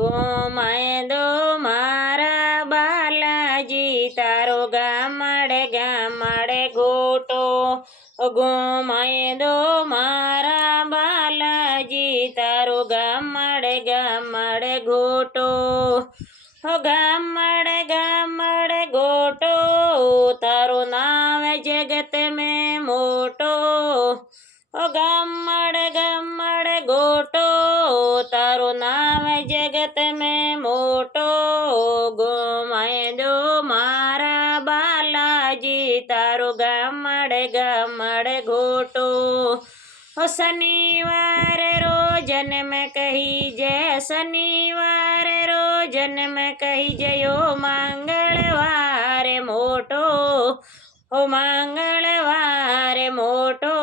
ગોમાય દો મારા બાલાજી તારો ગામડે ગોટો ગોમાય દો મારા બાલાજી તારો ગામડે ગોટો ગામડે ગોટો તારો નામ જગત મેં મોટો ગામડે ગોટો તારો નામ જગત મેં મોટો ગોમાય દો મારા બાલાજી તારો ગામડે ગોટો શનિવાર રોજન મેં કહી જય શનિવાર રોજન મેં કહી જયો મંગળવારે મોટો મંગળવારે મોટો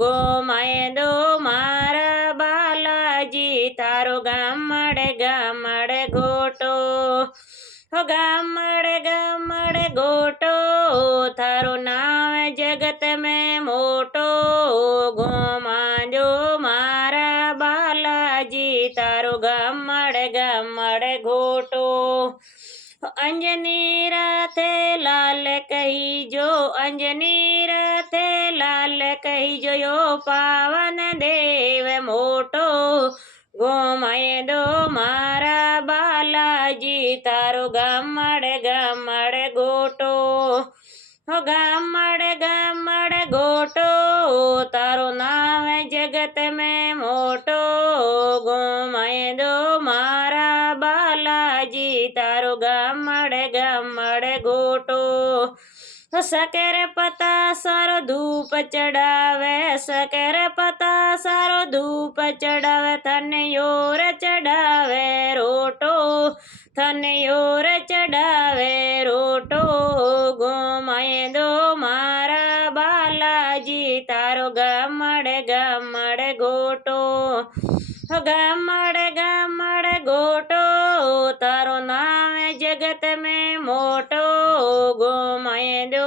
ગોમાય દો મારા બાલાજી તારો ગામડે ગોટો ગામડે ગોટો તારો નામ જગત મેં મોટો ગોમાય દો મારા બાલાજી તારો ગામડે ગોટો અંજની રાતે લાલ કહીજો અંજની રાતે લાલ કહીજો યો પાવન દેવ મોટો ગોમાય દો મારા બાલાજી તારો ગામડે ગોટો ગામડે ગોટો તારો નામ જગત મેં મોટો ગોમાય દો મારા બાલાજી તારો ગામડે ગોટો સકેર પતા સારો ધૂપ ચડાવે સકેર પતા સારો ધૂપ ચડાવે તને યોર ચડાવે રોટો તને યોર ચડાવે રોટો ગોમાય દો મારા બાલાજી તારો ગામડે ગોટો ગામડે ગોટો તારો નામ જગત મેં મોટો ગોમાય દો